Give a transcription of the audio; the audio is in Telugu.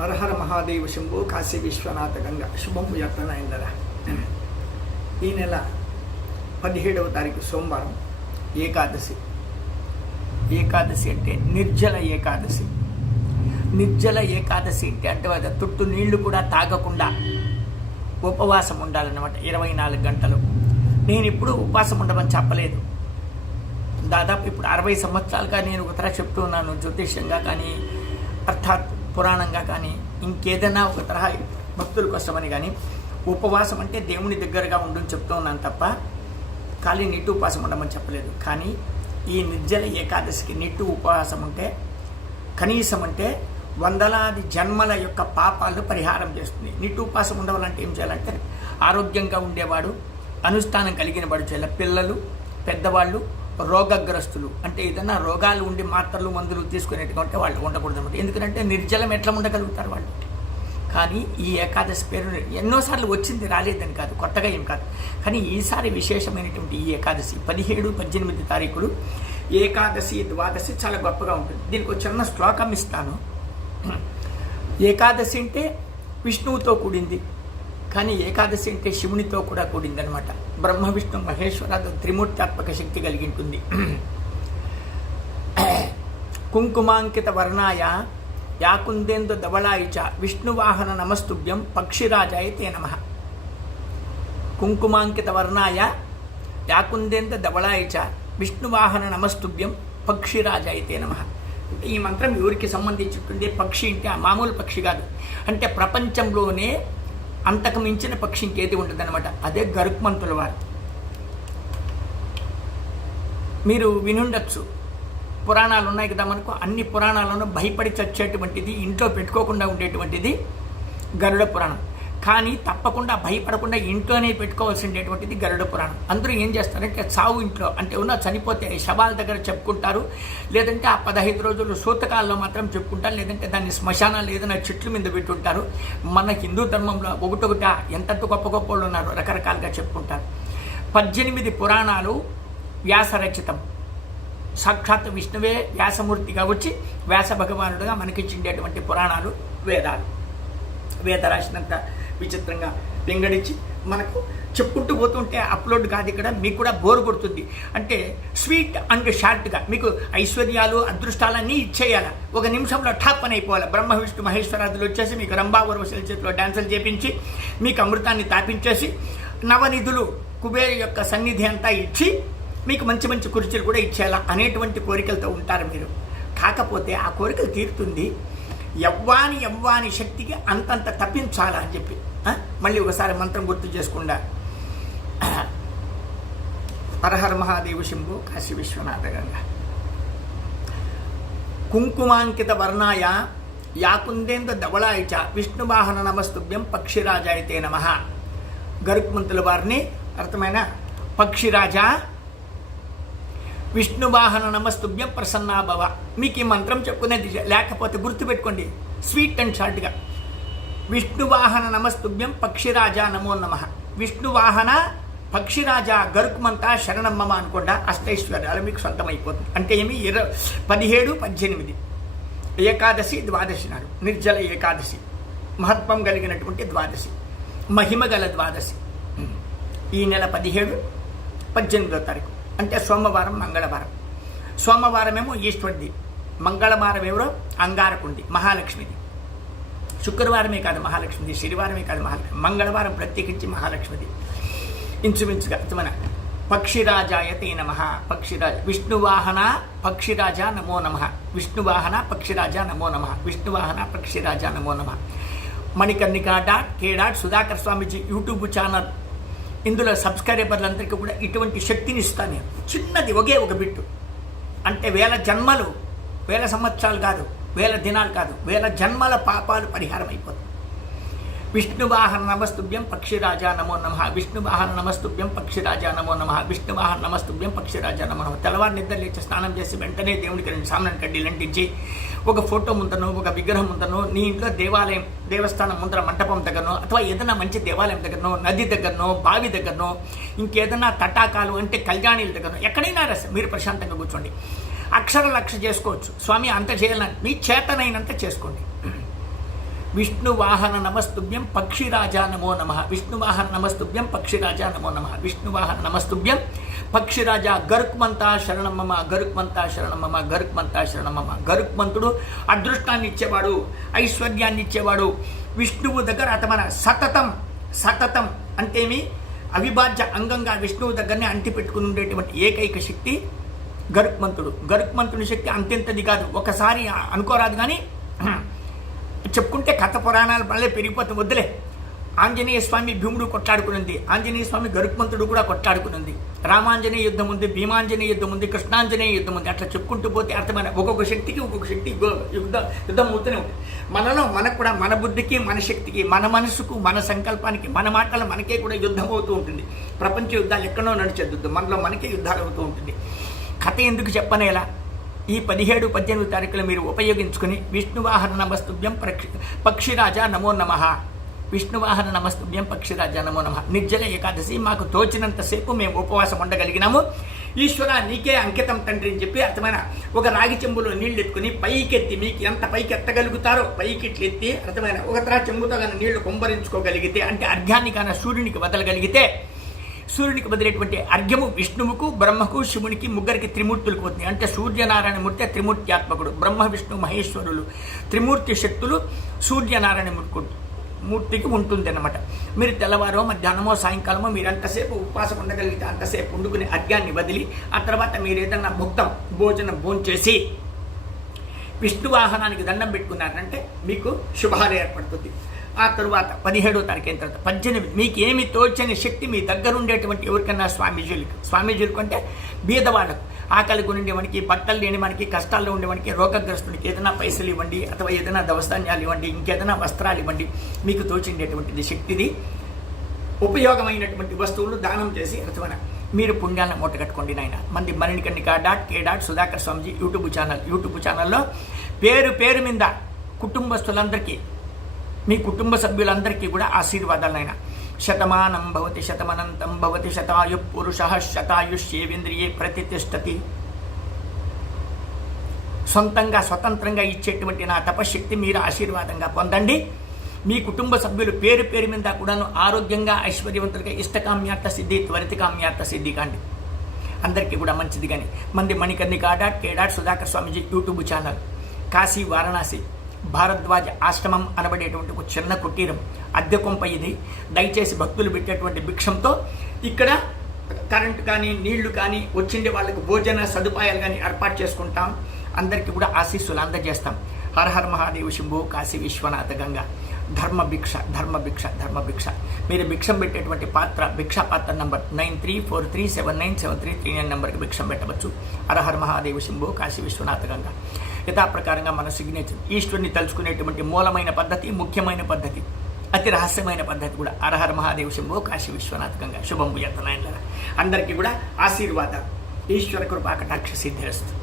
హరహర మహాదేవ శంభు కాశీ విశ్వనాథ గంగ. శుభం యత్నైందర ఈ నెల పదిహేడవ తారీఖు సోమవారం ఏకాదశి. ఏకాదశి అంటే నిర్జల ఏకాదశి. నిర్జల ఏకాదశి అంటే అంటే అది తుట్టు నీళ్ళు కూడా తాగకుండా ఉపవాసం ఉండాలన్నమాట ఇరవై నాలుగు గంటలు. నేను ఇప్పుడు ఉపవాసం ఉండమని చెప్పలేదు. దాదాపు ఇప్పుడు అరవై సంవత్సరాలుగా నేను ఒక చెప్తూ ఉన్నాను జ్యోతిష్యంగా కానీ అర్థాత్ పురాణంగా కానీ ఇంకేదైనా ఒక తరహా భక్తుల కోసమని కానీ ఉపవాసం అంటే దేవుని దగ్గరగా ఉండని చెప్తూ ఉన్నాను తప్ప ఖాళీ నిట్టు ఉపవాసం ఉండమని చెప్పలేదు. కానీ ఈ నిర్జల ఏకాదశికి నిట్టు ఉపవాసం ఉంటే కనీసం అంటే వందలాది జన్మల యొక్క పాపాలను పరిహారం చేస్తుంది. నిట్టు ఉపవాసం ఉండవాలంటే ఏం చేయాలంటే ఆరోగ్యంగా ఉండేవాడు అనుష్ఠానం కలిగిన వాడు చేయాలి. పిల్లలు పెద్దవాళ్ళు రోగగ్రస్తులు. అంటే ఏదైనా రోగాలు ఉండి మాత్రలు మందులు తీసుకునేట్టుగా ఉంటే వాళ్ళు ఉండకూడదు అనమాట ఎందుకంటే నిర్జలం ఎట్లా ఉండగలుగుతారు వాళ్ళు? కానీ ఈ ఏకాదశి పేరు ఎన్నోసార్లు వచ్చింది రాలేదని కాదు కొత్తగా ఏం కాదు. కానీ ఈసారి విశేషమైనటువంటి ఈ ఏకాదశి పదిహేడు పద్దెనిమిది తారీఖులు ఏకాదశి ద్వాదశి చాలా గొప్పగా ఉంటుంది. దీనికి ఒక చిన్న శ్లోకం ఇస్తాను. ఏకాదశి అంటే విష్ణువుతో కూడింది. కానీ ఏకాదశి అంటే శివునితో కూడా కూడిందనమాట బ్రహ్మ విష్ణు మహేశ్వరాదు త్రిమూర్తాత్మక శక్తి కలిగి ఉంటుంది కుంకుమాంకిత వర్ణాయ యాకుందేందు ధవళాయ చ విష్ణువాహన నమస్తుభ్యం పక్షిరాజాయ తే నమ. కుంకుమాంకిత వర్ణాయ యాకుందేందు ధవళాయ చ విష్ణువాహన నమస్తుభ్యం పక్షిరాజాయ తే నమ. ఈ మంత్రం ఎవరికి సంబంధించుంటుంది పక్షి అంటే మామూలు పక్షి కాదు. అంటే ప్రపంచంలోనే అంతకు మించిన పక్షి ఇంకేది ఉండదన్నమాట. అదే గరుక్మంతుల వారు. మీరు వినుండొచ్చు. పురాణాలు ఉన్నాయి కదా మనకు. అన్ని పురాణాలను భయపడి చచ్చేటువంటిది ఇంట్లో పెట్టుకోకుండా ఉండేటువంటిది గరుడ పురాణం. కానీ తప్పకుండా భయపడకుండా ఇంట్లోనే పెట్టుకోవాల్సినటువంటిది గరుడ పురాణం. అందరూ ఏం చేస్తారంటే చావు ఇంట్లో అంటే ఉన్న చనిపోతే శవాల దగ్గర చెప్పుకుంటారు లేదంటే ఆ పదహైదు రోజులు సూతకాల్లో మాత్రం చెప్పుకుంటారు లేదంటే దాన్ని శ్మశానాలు ఏదైనా చెట్ల మీద పెట్టుంటారు. మన హిందూ ధర్మంలో ఒకటొకట ఎంతెంత గొప్ప గొప్ప వాళ్ళు ఉన్నారు రకరకాలుగా చెప్పుకుంటారు. పద్దెనిమిది పురాణాలు వ్యాసరచితం. సాక్షాత్ విష్ణువే వ్యాసమూర్తిగా వచ్చి వ్యాస భగవానుడుగా మనకిచ్చిండేటువంటి పురాణాలు వేదాలు. వేద రాసినంత విచిత్రంగా పింగడించి మనకు చెప్పుకుంటూ పోతుంటే అప్లోడ్ కాదు ఇక్కడ మీకు కూడా బోర్ కొడుతుంది. అంటే స్వీట్ అండ్ షార్ట్గా మీకు ఐశ్వర్యాలు అదృష్టాలన్నీ ఇచ్చేయాలి. ఒక నిమిషంలో ఠాప్ అని అయిపోవాలి. బ్రహ్మ విష్ణు మహేశ్వరాదులు వచ్చేసి మీకు రంభావరవశల చేతిలో డాన్సులు చేపించి మీకు అమృతాన్ని తాపించేసి నవనిధులు కుబేరు యొక్క సన్నిధి అంతా ఇచ్చి మీకు మంచి మంచి కుర్చీలు కూడా ఇచ్చేయాలా అనేటువంటి కోరికలతో ఉంటారు మీరు. కాకపోతే ఆ కోరికలు తీరుతుంది. ఎవ్వాని ఎవ్వాని శక్తికి అంతంత తప్పించాలా అని చెప్పి. మళ్ళీ ఒకసారి మంత్రం గుర్తు చేసుకుండా. పరహర మహాదేవ శంభు కాశీ విశ్వనాథ గంగ. కుంకుమాంకిత వర్ణాయ యాకుందేంద్ర ధవళాయ చ విష్ణువాహన నమస్తుభ్యం పక్షిరాజాయితే నమ. గరుక్మంతుల వారిని అర్థమైన పక్షిరాజా విష్ణువాహన నమస్తుభ్యం ప్రసన్నాభవ. మీకు ఈ మంత్రం చెప్పుకునేది లేకపోతే గుర్తుపెట్టుకోండి. స్వీట్ అండ్ షార్ట్గా విష్ణువాహన నమస్తుభ్యం పక్షిరాజా నమో నమ. విష్ణువాహన పక్షిరాజా గరుకుమంతా శరణమ్మమ అనుకుండా అష్టైశ్వర్యాలు మీకు సొంతమైపోతుంది అంటే ఏమి? ఇర పదిహేడు పద్దెనిమిది. ఏకాదశి ద్వాదశి నాడు. నిర్జల ఏకాదశి. మహత్వం కలిగినటువంటి ద్వాదశి. మహిమ గల ద్వాదశి. ఈ నెల పదిహేడు పద్దెనిమిదో తారీఖు. అంటే సోమవారం మంగళవారం. సోమవారమేమో ఈశ్వరుడి. మంగళవారం ఎవరో? అంగారకుండి మహాలక్ష్మిది. శుక్రవారమే కాదు మహాలక్ష్మిది శనివారమే కాదు మహాలక్ష్మి మంగళవారం ప్రత్యేకించి మహాలక్ష్మిది. ఇంచుమించుగా మన పక్షిరాజాయతే నమ పక్షిరాజ విష్ణువాహన పక్షిరాజా నమో నమ విష్ణువాహన పక్షిరాజా నమో నమ విష్ణువాహన పక్షిరాజా నమో నమ. Manikarnika dot K dot Sudhakar Swamiji YouTube channel. ఇందులో సబ్స్క్రైబర్లందరికీ కూడా ఇటువంటి శక్తిని ఇస్తాను నేను. చిన్నది ఒకే ఒక బిట్టు. అంటే వేల జన్మలు వేల సంవత్సరాలు కాదు. వేల దినాలు కాదు వేల జన్మల పాపాలు పరిహారం అయిపోతుంది విష్ణువాహన నమస్తుభ్యం పక్షిరాజా నమో నమ విష్ణువాహన నమస్తుభ్యం పక్షిరాజా నమో నమ విష్ణువాహన నమస్తుభ్యం పక్షిరాజా నమో నమ. తెల్లవారు నిద్ర లేచి స్నానం చేసి వెంటనే దేవుడికి రెండు సామాన్ కడ్డీలు అంటించి ఒక ఫోటో ముందనో ఒక విగ్రహం ముందనో నీ ఇంట్లో దేవాలయం దేవస్థానం ముందర మంటపం దగ్గరనో అథవా ఏదైనా మంచి దేవాలయం దగ్గరనో నది దగ్గరనో బావి దగ్గరనో ఇంకేదైనా తటాకాలు అంటే కళ్యాణీల దగ్గరనో ఎక్కడైనా రసం మీరు ప్రశాంతంగా కూర్చోండి. అక్షర లక్ష చేసుకోవచ్చు. స్వామి అంత చేయాలని. మీ చేతనైనంత చేసుకోండి. విష్ణు వాహన నమస్తుభ్యం పక్షిరాజా నమో నమ. విష్ణు వాహన నమస్తుభ్యం పక్షిరాజా నమో నమ. విష్ణు వాహన నమస్తుభ్యం పక్షిరాజా గరుక్మంతా శరణమమ గరుక్మంతా శరణమమ గరుక్మంతా శరణమమ గరుక్మంతుడు అదృష్టాన్ని ఇచ్చేవాడు ఐశ్వర్యాన్ని ఇచ్చేవాడు. విష్ణువు దగ్గర అతమన సతతం సతతం అంటేమి అవిభాజ్య అంగంగా విష్ణువు దగ్గరనే అంటిపెట్టుకుని ఉండేటువంటి ఏకైక శక్తి గరుక్మంతుడు గరుక్మంతుని శక్తి అంతెంతది కాదు. ఒకసారి అనుకోరాదు కానీ చెప్పుకుంటే కథ పురాణాల వల్లే పెరిగిపోతే వద్దులే. ఆంజనేయ స్వామి భీముడు కొట్లాడుకునింది. ఆంజనేయ స్వామి గరుక్మంతుడు కూడా కొట్లాడుకునింది. రామాంజనేయ యుద్ధం ఉంది భీమాంజనేయ యుద్ధం ఉంది కృష్ణాంజనేయ యుద్ధం ఉంది. అట్లా చెప్పుకుంటూ పోతే అర్థమైన ఒక్కొక్క శక్తికి ఒక్కొక్క శక్తి యుద్ధ యుద్ధం అవుతూనే ఉంటుంది. మనలో మనకు కూడా మన బుద్ధికి మన శక్తికి మన మనసుకు మన సంకల్పానికి మన మాటలు మనకే కూడా యుద్ధం అవుతూ ఉంటుంది. ప్రపంచ యుద్ధాలు ఎక్కడో నడిచేద్దు మనలో మనకే యుద్ధాలు అవుతూ ఉంటుంది. కథ ఎందుకు చెప్పనేలా? ఈ పదిహేడు పద్దెనిమిది తారీఖులు మీరు ఉపయోగించుకుని విష్ణువాహన నమస్తుభ్యం పక్షి పక్షిరాజా నమో నమ. విష్ణువాహన నమస్తుభ్యం పక్షిరాజా నమో నమ. నిర్జల ఏకాదశి మాకు తోచినంతసేపు మేము ఉపవాసం ఉండగలిగినాము. ఈశ్వర నీకే అంకితం తండ్రి అని చెప్పి అర్థమైన ఒక రాగి చెంబులో నీళ్ళు ఎత్తుకుని పైకెత్తి మీకు ఎంత పైకి ఎత్తగలుగుతారో పైకి ఇట్లు ఎత్తి అర్థమైన ఒక తరా చెంబుతో కానీ నీళ్ళు కుంభరించుకోగలిగితే అంటే అర్ఘ్యాన్ని కానీ సూర్యునికి వదలగలిగితే సూర్యునికి బదిలేటువంటి అర్ఘ్యము విష్ణువుకు బ్రహ్మకు శివునికి ముగ్గురికి త్రిమూర్తులకు పోతుంది అంటే సూర్యనారాయణ త్రిమూర్తి త్రిమూర్త్యాత్మకుడు బ్రహ్మ విష్ణు మహేశ్వరులు. త్రిమూర్తి శక్తులు సూర్యనారాయణమూర్తి మూర్తికి ఉంటుంది అనమాట మీరు తెల్లవారో మధ్యాహ్నమో సాయంకాలమో మీరు అంతసేపు ఉపవాసం ఉండగలిగితే అంతసేపు వండుకుని అర్ఘ్యాన్ని వదిలి ఆ తర్వాత మీరు ఏదన్నా భుక్తం భోజనం భోంచేసి విష్ణు వాహనానికి దండం పెట్టుకున్నారంటే మీకు శుభాలు ఏర్పడుతుంది. ఆ తరువాత పదిహేడో తారీఖు అయిన తర్వాత పద్దెనిమిది మీకు ఏమి తోచని శక్తి మీ దగ్గర ఉండేటువంటి ఎవరికన్నా స్వామీజీలకు. స్వామీజీలకు అంటే బీదవాళ్ళకు. ఆకలి ఉండేవానికి బట్టలు లేని మనకి కష్టాల్లో ఉండేవానికి రోగగ్రస్తునికి ఏదైనా పైసలు ఇవ్వండి అథవా ఏదైనా దవస్తాన్యాలు ఇవ్వండి ఇంకేదైనా వస్త్రాలు ఇవ్వండి మీకు తోచిండేటువంటిది శక్తిది. ఉపయోగమైనటువంటి వస్తువులు దానం చేసి అర్థమైన? మీరు పుణ్యాలను మూటగట్టుకోండి నాయన. మంది Manikarnika dot K dot Sudhakar Swamiji YouTube channel YouTube ఛానల్లో పేరు పేరు మీద కుటుంబస్తులందరికీ మీ కుటుంబ సభ్యులందరికీ కూడా ఆశీర్వాదాలైన శతమానం భవతి శతమనంతం భవతి శతాయు పురుష శతాయుష్యేంద్రియే ప్రతిష్టతి సొంతంగా స్వతంత్రంగా ఇచ్చేటువంటి నా తపశక్తి మీరు ఆశీర్వాదంగా పొందండి. మీ కుటుంబ సభ్యులు పేరు పేరు మీద కూడాను ఆరోగ్యంగా ఐశ్వర్యవంతులుగా ఇష్టకామ్యార్థ సిద్ధి త్వరితకామ్యార్థ సిద్ధి కాండి. అందరికీ కూడా మంచిది కానీ మంది Manikarnika dot K dot Sudhakar Swamiji YouTube channel Kashi Varanasi Bharadwaj ఆశ్రమం అనబడేటువంటి ఒక చిన్న కుటీరం అద్దె కొంప ఇది. దయచేసి భక్తులు పెట్టేటువంటి భిక్షంతో ఇక్కడ కరెంట్ కానీ నీళ్ళు కానీ వచ్చిండే వాళ్ళకి భోజన సదుపాయాలు కానీ ఏర్పాటు చేసుకుంటాం. అందరికీ కూడా ఆశీస్సులు అందజేస్తాం. హర హర మహాదేవ శంభు కాశీ విశ్వనాథ గంగా. ధర్మ భిక్ష ధర్మ భిక్ష ధర్మ భిక్ష. మీరు భిక్షం పెట్టేటువంటి పాత్ర భిక్షా పాత్ర number nine three four three seven nine seven three three nine నెంబర్కి భిక్షం పెట్టవచ్చు. హరహర మహాదేవ శంభు కాశీ విశ్వనాథ గంగా. యథాప్రకారంగా మన సిగ్నేచర్ ఈశ్వరుని తలుచుకునేటువంటి మూలమైన పద్ధతి ముఖ్యమైన పద్ధతి అతి రహస్యమైన పద్ధతి కూడా అరహర మహాదేవ శంభో కాశీ విశ్వనాథ గంగా. శుభం నాయన అందరికీ కూడా ఆశీర్వాదాలు. ఈశ్వర కృపాకటాక్ష కటాక్ష